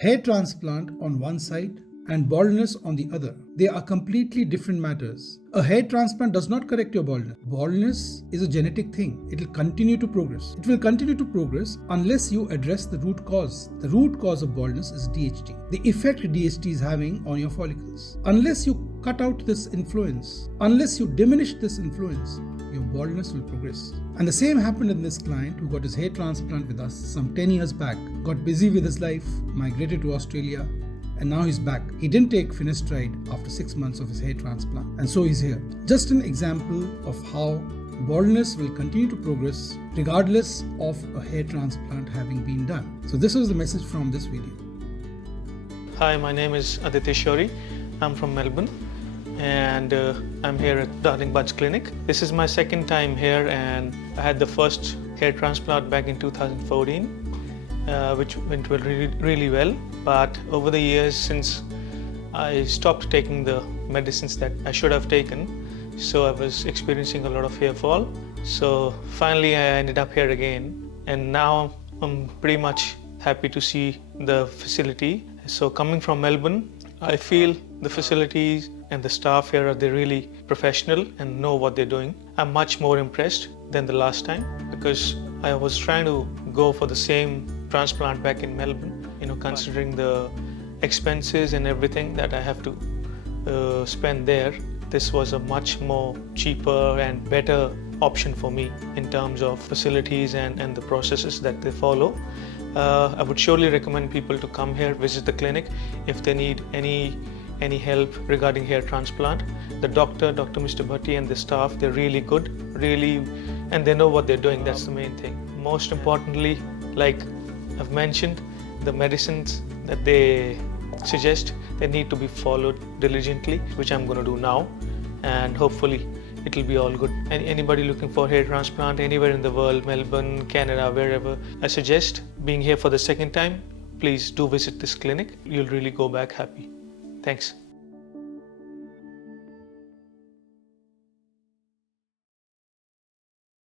Hair transplant on one side and baldness on the other. They are completely different matters. A hair transplant does not correct your baldness. Baldness is a genetic thing. It will continue to progress. It will continue to progress unless you address the root cause. The root cause of baldness is DHT. The effect DHT is having on your follicles. Unless you cut out this influence, unless you diminish this influence, your baldness will progress. And the same happened in this client who got his hair transplant with us some 10 years back, got busy with his life, migrated to Australia, and now he's back. He didn't take finasteride after 6 months of his hair transplant, and so he's here. Just an example of how baldness will continue to progress regardless of a hair transplant having been done. So this was the message from this video. Hi, my name is Aditya Shori. I'm from Melbourne, and I'm here at Dr Bhatti's clinic. This is my second time here, and I had the first hair transplant back in 2014, which went really well. But over the years, since I stopped taking the medicines that I should have taken, so I was experiencing a lot of hair fall. So finally I ended up here again, and now I'm pretty much happy to see the facility. So coming from Melbourne, I feel the facilities and the staff here they're really professional and know what they're doing. I'm much more impressed than the last time, because I was trying to go for the same transplant back in Melbourne, considering the expenses and everything that I have to spend there. This was a much more cheaper and better option for me in terms of facilities and the processes that they follow. I would surely recommend people to come here, visit the clinic if they need any help regarding hair transplant. The Dr Mr. Bhatti and the staff, they're really good, and they know what they're doing. That's the main thing. Most importantly, like I've mentioned, the medicines that they suggest, they need to be followed diligently, which I'm going to do now, and hopefully it will be all good. And anybody looking for hair transplant anywhere in the world, Melbourne, Canada, wherever, I suggest being here for the second time, please do visit this clinic. You'll really go back happy. Thanks.